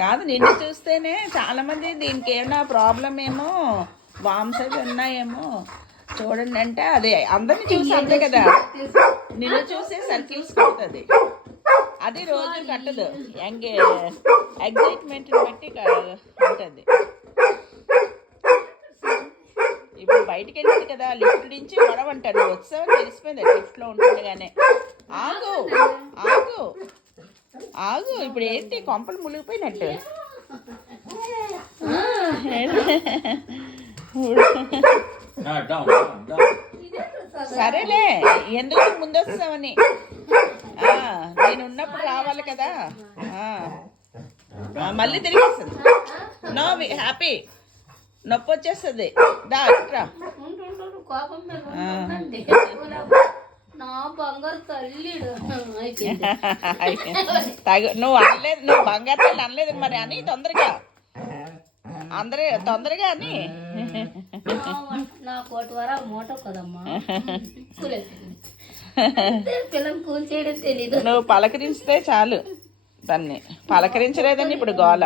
కాదు, నిన్ను చూస్తేనే చాలా మంది దీనికి ఏమైనా ప్రాబ్లం ఏమో, వామ్స్ అవి ఉన్నాయేమో చూడండి అంటే, అదే అందరిని చూసి అంతే కదా, నిన్ను చూసి సర్కిల్స్ కొడుతుంది. అది రోజు కట్టదు, ఎగ్జైట్మెంట్ బట్టి ఉంటుంది. ఇప్పుడు బయటికి వెళ్ళింది కదా, లిఫ్ట్ నుంచి గొడవ అంటారు, వచ్చావని తెలిసిపోయింది లిఫ్ట్లో ఉంటుండగానే. ఆగు ఆగు ఆగు, ఇప్పుడు ఏంటి కొంపలు మునిగిపోయినట్టు. సరేలే, ఎందుకు ముందు వస్తావని, నేను ఉన్నప్పుడు రావాలి కదా. మళ్ళీ తిరిగి వస్తుంది. నో హ్యాపీ, నొప్పి వచ్చేస్తుంది. దా అట్రా. నువ్వు అనలేదు, నువ్వు బంగారు తల్లి అనలేదు మరి అని తొందరగా, అందరూ తొందరగా అని. నువ్వు పలకరిస్తే చాలు, దాన్ని పలకరించలేదని ఇప్పుడు గోల.